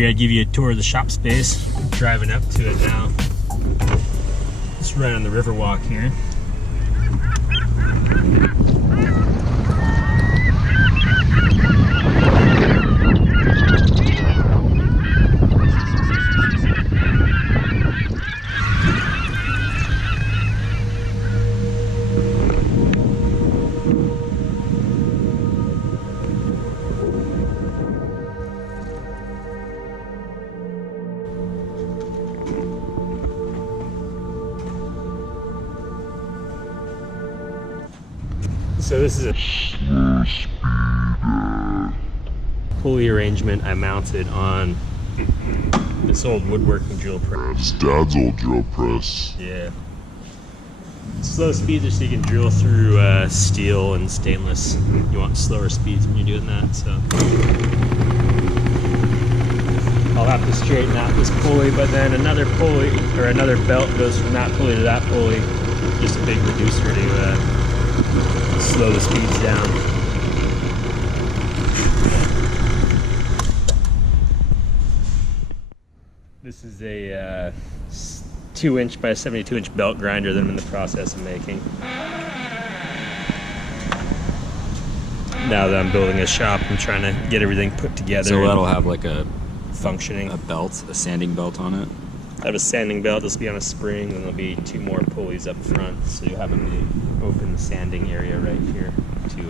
figured I'd give you a tour of the shop space. I'm driving up to it now. It's right on the Riverwalk here. So this is a pulley arrangement I mounted on this old woodworking drill press. It's Dad's old drill press. Yeah. Slow speeds are so you can drill through steel and stainless. You want slower speeds when you're doing that, so. I'll have to straighten out this pulley, but then another pulley, or another belt goes from that pulley to that pulley. Just a big reducer to slow the speeds down. This is a 2-inch by 72-inch belt grinder that I'm in the process of making. Now that I'm building a shop, I'm trying to get everything put together. So that'll have like a functioning belt, a sanding belt on it. I have a sanding belt. This will be on a spring, and there'll be 2 more pulleys up front. So you have an open sanding area right here to.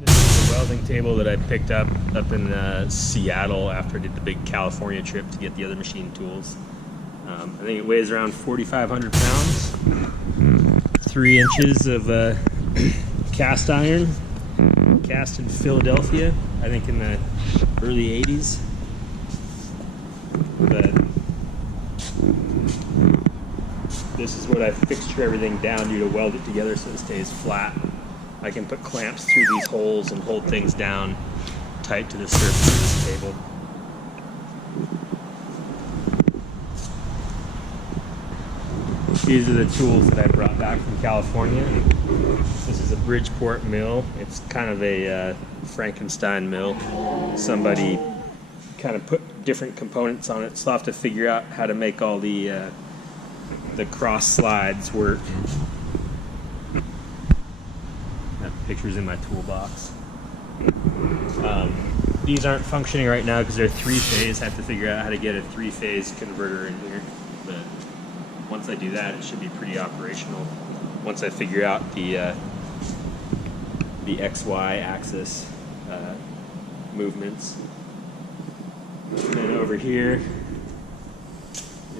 This is a welding table that I picked up in Seattle after I did the big California trip to get the other machine tools. I think it weighs around 4,500 pounds. 3 inches of cast iron, cast in Philadelphia, I think in the early 80s. But this is what I fixture everything down to weld it together so it stays flat. I can put clamps through these holes and hold things down tight to the surface of this table. These are the tools that I brought back from California. This is a Bridgeport mill. It's kind of a Frankenstein mill. Somebody kind of put different components on it, so I'll have to figure out how to make all the cross slides work. That picture's in my toolbox. These aren't functioning right now because they're 3-phase. I have to figure out how to get a 3-phase converter in here. But once I do that, it should be pretty operational. Once I figure out the XY axis movements. And then over here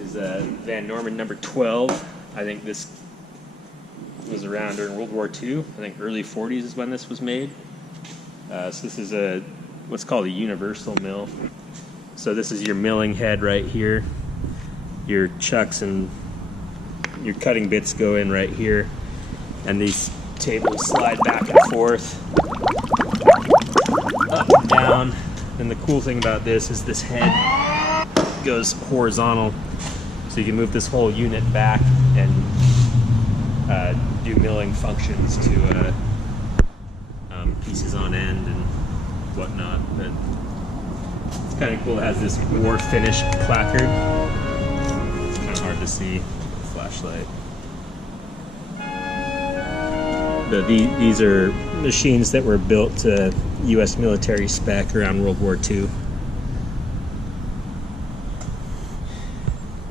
is Van Norman number 12. I think this was around during World War II. I think early 40s is when this was made. So this is what's called a universal mill. So this is your milling head right here. Your chucks and your cutting bits go in right here. And these tables slide back and forth, up and down. And the cool thing about this is this head goes horizontal, so you can move this whole unit back and do milling functions to pieces on end and whatnot. But it's kind of cool. It has this war finish placard. It's kind of hard to see with the flashlight. But these are machines that were built to U.S. military spec around World War II.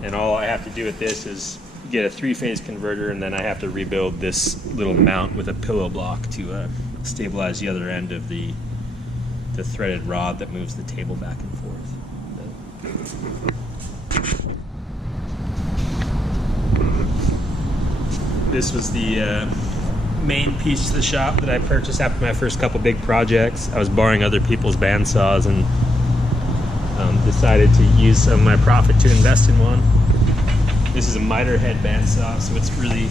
And all I have to do with this is get a 3-phase converter, and then I have to rebuild this little mount with a pillow block to stabilize the other end of the threaded rod that moves the table back and forth. This was the main piece to the shop that I purchased after my first couple big projects. I was borrowing other people's bandsaws and decided to use some of my profit to invest in one. This is a miter head bandsaw, so what's really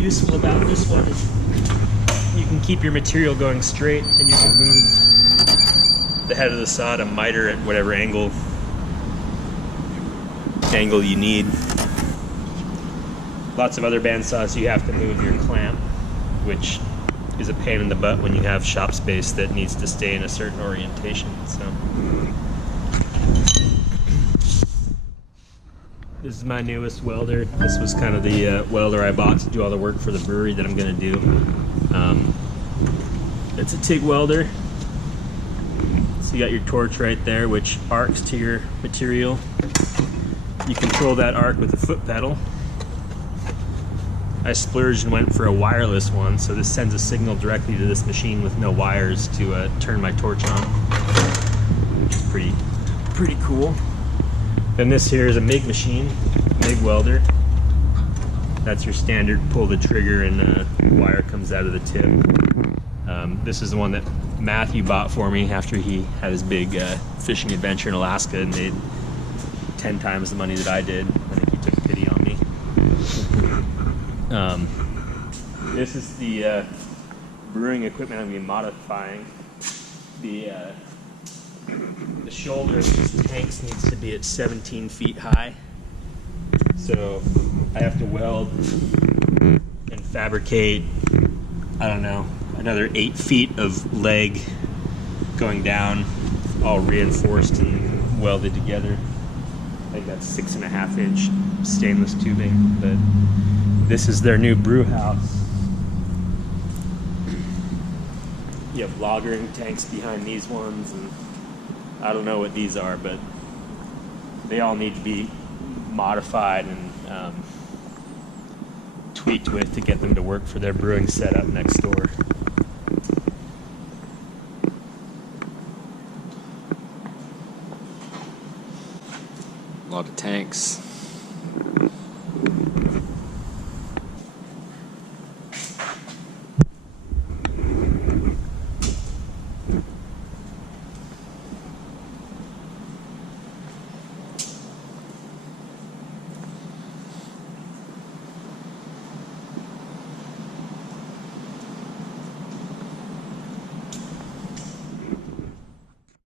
useful about this one is you can keep your material going straight, and you can move the head of the saw to miter at whatever angle you need. Lots of other bandsaws you have to move your clamp, which is a pain in the butt when you have shop space that needs to stay in a certain orientation. So this is my newest welder. This was kind of the welder I bought to do all the work for the brewery that I'm going to do. It's a TIG welder. So you got your torch right there, which arcs to your material. You control that arc with a foot pedal. I splurged and went for a wireless one, so this sends a signal directly to this machine with no wires to turn my torch on, which is pretty cool. Then this here is a MIG machine, MIG welder. That's your standard pull the trigger and the wire comes out of the tip. This is the one that Matthew bought for me after he had his big fishing adventure in Alaska and made 10 times the money that I did. I think he took pity on me. This is the brewing equipment I'm going to be modifying. The shoulder of these tanks needs to be at 17 feet high. So I have to weld and fabricate, I don't know, another 8 feet of leg going down, all reinforced and welded together. I think that's 6.5 inch stainless tubing, but this is their new brew house. You have lagering tanks behind these ones, and I don't know what these are, but they all need to be modified and tweaked with to get them to work for their brewing setup next door. A lot of tanks.